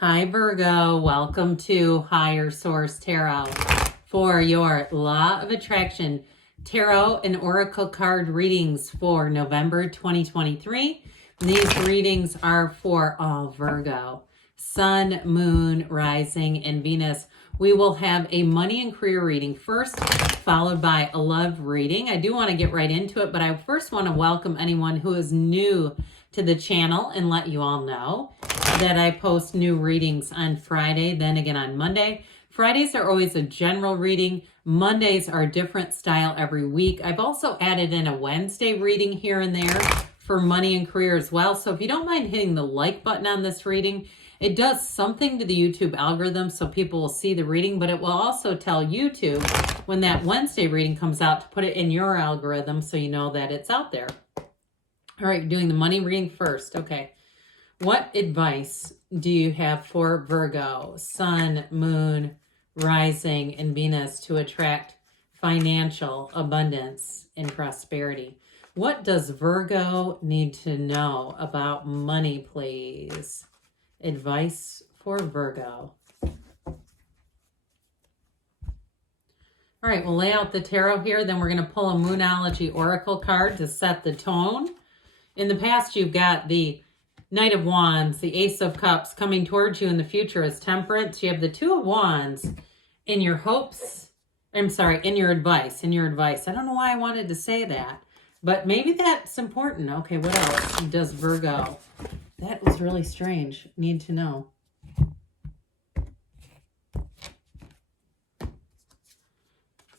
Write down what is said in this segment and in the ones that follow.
Hi Virgo, welcome to Higher Source Tarot for your Law of Attraction Tarot and Oracle card readings for November 2023. These readings are for all Virgo, Sun, Moon, Rising, and Venus. We will have a money and career reading first, followed by a love reading. I do want to get right into it, but I first want to welcome anyone who is new to the channel and let you all know that I post new readings on Friday, then again on Monday. Fridays are always a general reading. Mondays are a different style every week. I've also added in a Wednesday reading here and there for money and career as well. So if you don't mind hitting the like button on this reading, it does something to the YouTube algorithm so people will see the reading, but it will also tell YouTube when that Wednesday reading comes out to put it in your algorithm so you know that it's out there. All right, doing the money reading first. Okay. What advice do you have for Virgo, Sun, Moon, Rising, and Venus to attract financial abundance and prosperity? What does Virgo need to know about money, please? Advice for Virgo. All right, we'll lay out the tarot here. Then we're going to pull a Moonology Oracle card to set the tone. In the past, you've got the Knight of Wands, the Ace of Cups coming towards you in the future as Temperance. You have the Two of Wands in your hopes. I'm sorry, in your advice. I don't know why I wanted to say that, but maybe that's important. Okay, what else does Virgo? That was really strange. Need to know.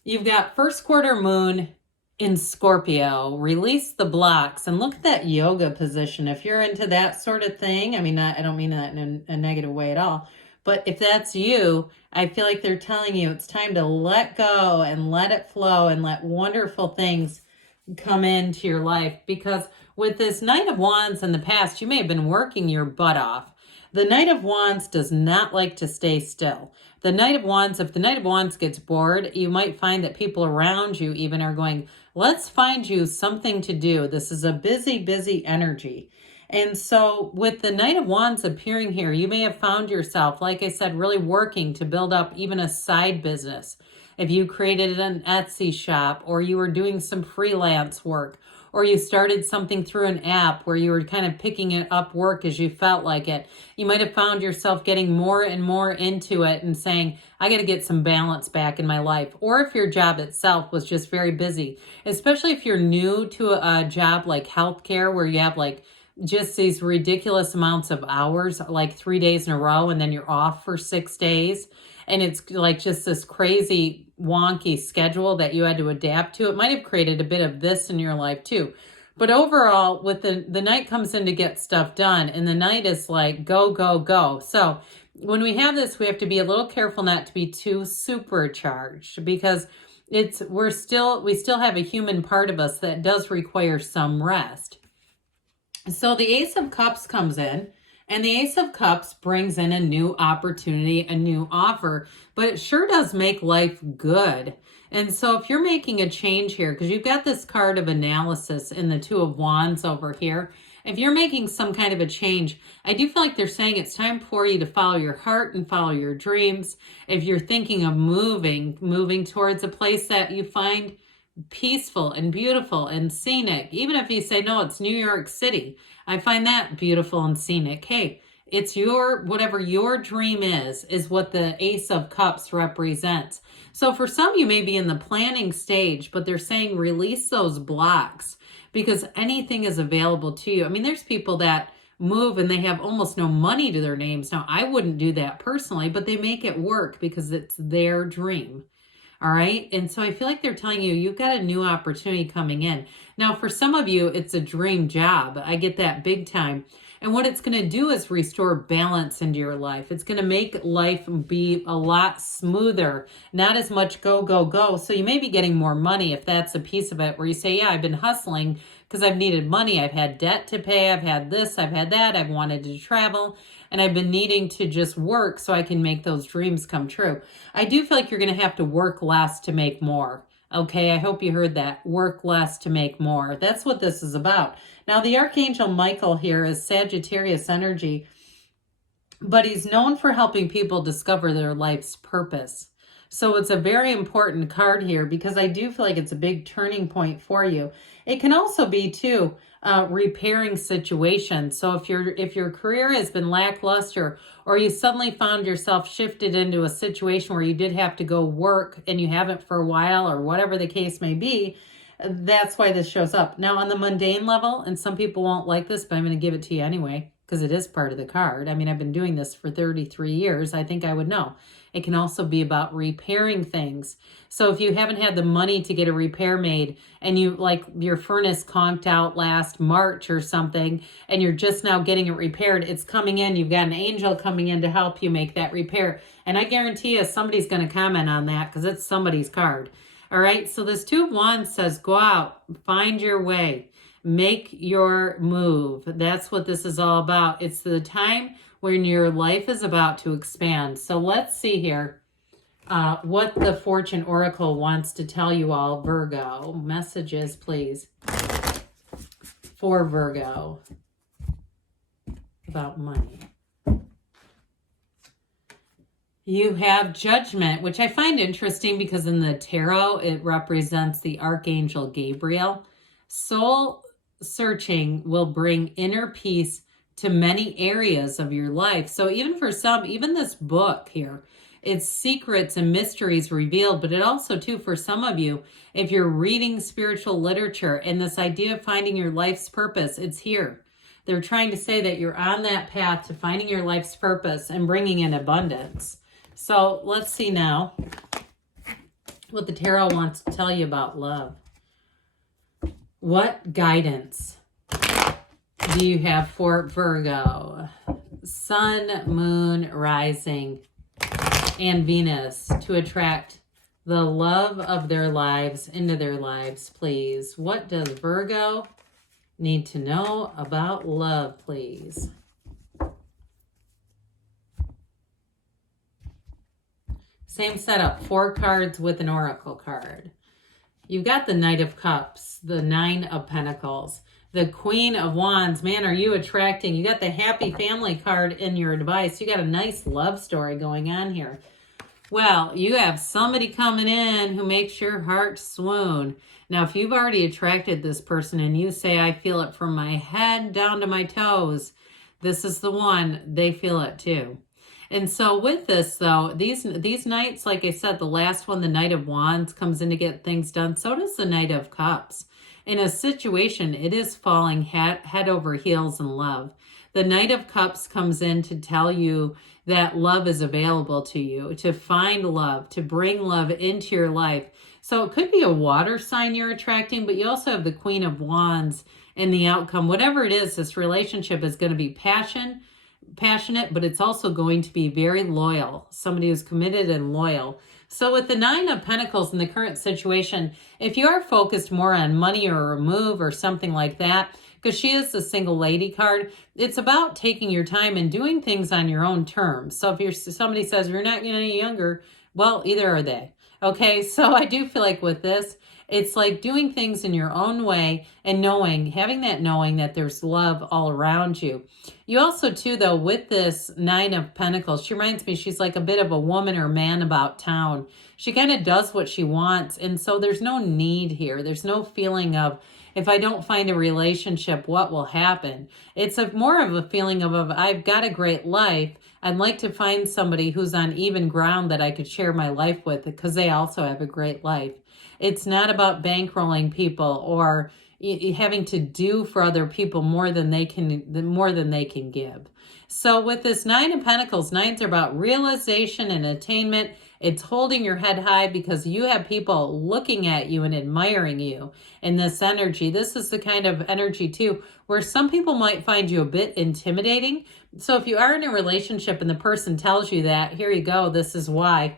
You've got first quarter moon in Scorpio. Release the blocks and look at that yoga position. If you're into that sort of thing, I mean, I don't mean that in a negative way at all, but if that's you, I feel like they're telling you it's time to let go and let it flow and let wonderful things come into your life. Because with this Knight of Wands in the past, you may have been working your butt off. The Knight of Wands does not like to stay still. The Knight of Wands, if the Knight of Wands gets bored, you might find that people around you even are going, let's find you something to do. This is a busy, busy energy. And so with the Knight of Wands appearing here, you may have found yourself, like I said, really working to build up even a side business. If you created an Etsy shop, or you were doing some freelance work, or you started something through an app where you were kind of picking it up work as you felt like it, you might have found yourself getting more and more into it and saying, I got to get some balance back in my life. Or if your job itself was just very busy, especially if you're new to a job like healthcare where you have like just these ridiculous amounts of hours, like 3 days in a row, and then you're off for 6 days. And it's like just this crazy wonky schedule that you had to adapt to. It might have created a bit of this in your life too. But overall, with the Knight comes in to get stuff done, and the Knight is like, go, go, go. So when we have this, we have to be a little careful not to be too supercharged, because we still have a human part of us that does require some rest. So the Ace of Cups comes in, and the Ace of Cups brings in a new opportunity, a new offer, but it sure does make life good. And so if you're making a change here, because you've got this card of analysis in the Two of Wands over here, if you're making some kind of a change, I do feel like they're saying it's time for you to follow your heart and follow your dreams. If you're thinking of moving towards a place that you find peaceful and beautiful and scenic, even if you say, no, it's New York City, I find that beautiful and scenic. Hey, it's whatever your dream is what the Ace of Cups represents. So for some, you may be in the planning stage, but they're saying release those blocks, because anything is available to you. I mean, there's people that move and they have almost no money to their names. Now, I wouldn't do that personally, but they make it work because it's their dream. All right. And so I feel like they're telling you, you've got a new opportunity coming in. Now, for some of you, it's a dream job. I get that big time. And what it's going to do is restore balance into your life. It's going to make life be a lot smoother, not as much go, go, go. So you may be getting more money if that's a piece of it where you say, yeah, I've been hustling because I've needed money. I've had debt to pay. I've had this, I've had that. I've wanted to travel. And I've been needing to just work so I can make those dreams come true. I do feel like you're going to have to work less to make more. Okay, I hope you heard that. Work less to make more. That's what this is about. Now, the Archangel Michael here is Sagittarius energy. but he's known for helping people discover their life's purpose. So it's a very important card here because I do feel like it's a big turning point for you. It can also be too repairing situations. So if your career has been lackluster, or you suddenly found yourself shifted into a situation where you did have to go work and you haven't for a while, or whatever the case may be, that's why this shows up. Now on the mundane level, and some people won't like this, but I'm going to give it to you anyway because it is part of the card. I mean, I've been doing this for 33 years. I think I would know. It can also be about repairing things. So if you haven't had the money to get a repair made, and you, like, your furnace conked out last March or something, and you're just now getting it repaired, it's coming in. You've got an angel coming in to help you make that repair. And I guarantee you somebody's going to comment on that because it's somebody's card. All right. So this Two of Wands says, go out, find your way, make your move. That's what this is all about. It's the time when your life is about to expand. So let's see here what the Fortune Oracle wants to tell you all, Virgo. Messages, please, for Virgo about money. You have Judgment, which I find interesting because in the tarot, it represents the Archangel Gabriel. Soul searching will bring inner peace to many areas of your life. So even for some, even this book here, it's secrets and mysteries revealed, but it also too, for some of you, if you're reading spiritual literature and this idea of finding your life's purpose, it's here. They're trying to say that you're on that path to finding your life's purpose and bringing in abundance. So let's see now what the tarot wants to tell you about love. What guidance do you have for Virgo? Sun, Moon, Rising, and Venus to attract the love of their lives into their lives, please. What does Virgo need to know about love, please? Same setup, 4 cards with an oracle card. You've got the Knight of Cups, the 9 of Pentacles, the Queen of Wands. Man, are you attracting? You got the Happy Family card in your advice. You got a nice love story going on here. Well, you have somebody coming in who makes your heart swoon. Now, if you've already attracted this person and you say, I feel it from my head down to my toes, this is the one. They feel it too. And so with this, though, these knights, like I said, the last one, the Knight of Wands, comes in to get things done. So does the Knight of Cups. In a situation, it is falling head over heels in love. The Knight of Cups comes in to tell you that love is available to you, to find love, to bring love into your life. So it could be a water sign you're attracting, but you also have the Queen of Wands in the outcome. Whatever it is, this relationship is going to be passionate, but it's also going to be very loyal. Somebody who's committed and loyal. So with the 9 of Pentacles in the current situation, if you are focused more on money or a move or something like that, because she is the single lady card, it's about taking your time and doing things on your own terms. So if somebody says you're not getting any younger, well, either are they. Okay, so I do feel like with this, it's like doing things in your own way and having that knowing that there's love all around you. You also, too, though, with this 9 of Pentacles, she reminds me she's like a bit of a woman or man about town. She kind of does what she wants. And so there's no need here. There's no feeling of, if I don't find a relationship, what will happen? It's more of a feeling of I've got a great life. I'd like to find somebody who's on even ground that I could share my life with because they also have a great life. It's not about bankrolling people or having to do for other people more than they can give. So with this 9 of Pentacles, 9s are about realization and attainment. It's holding your head high because you have people looking at you and admiring you in this energy. This is the kind of energy too where some people might find you a bit intimidating. So if you are in a relationship and the person tells you that, here you go, this is why.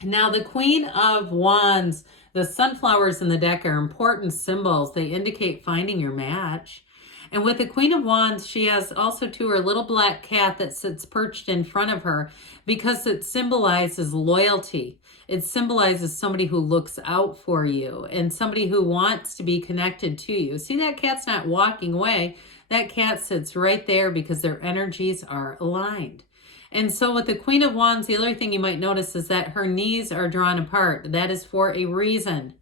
Now, the Queen of Wands, the sunflowers in the deck are important symbols. They indicate finding your match. And with the Queen of Wands, she has also too her little black cat that sits perched in front of her because it symbolizes loyalty. It symbolizes somebody who looks out for you and somebody who wants to be connected to you. See, that cat's not walking away. that cat sits right there because their energies are aligned. And so with the Queen of Wands, the other thing you might notice is that her knees are drawn apart. That is for a reason.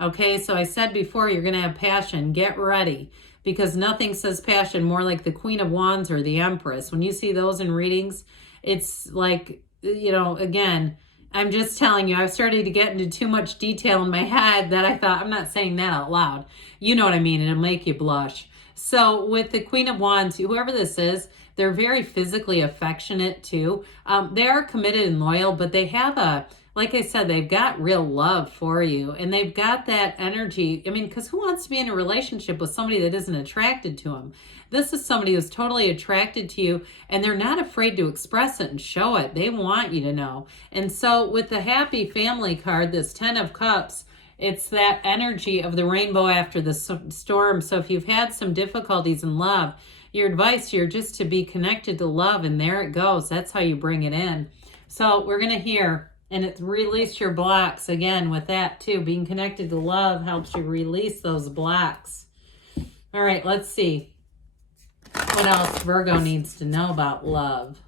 Okay, so I said before, you're going to have passion. Get ready, because nothing says passion more like the Queen of Wands or the Empress. When you see those in readings, it's like, you know, again, I'm just telling you, I've started to get into too much detail in my head that I thought, I'm not saying that out loud. You know what I mean? It'll make you blush. So with the Queen of Wands, whoever this is, they're very physically affectionate too. They are committed and loyal, but they have a, like I said, they've got real love for you, and they've got that energy. I mean, because who wants to be in a relationship with somebody that isn't attracted to them? This is somebody who's totally attracted to you, and they're not afraid to express it and show it. They want you to know. And so with the Happy Family card, this 10 of Cups, it's that energy of the rainbow after the storm. So if you've had some difficulties in love, your advice here just to be connected to love, and there it goes. That's how you bring it in. So we're going to hear, and it's release your blocks. Again, with that too, being connected to love helps you release those blocks. All right, let's see what else Virgo needs to know about love.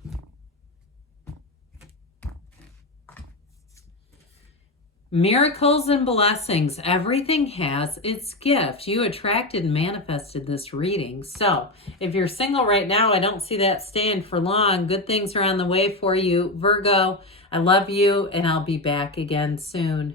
Miracles and blessings. Everything has its gift. You attracted and manifested this reading. So if you're single right now, I don't see that staying for long. Good things are on the way for you, Virgo. I love you, and I'll be back again soon.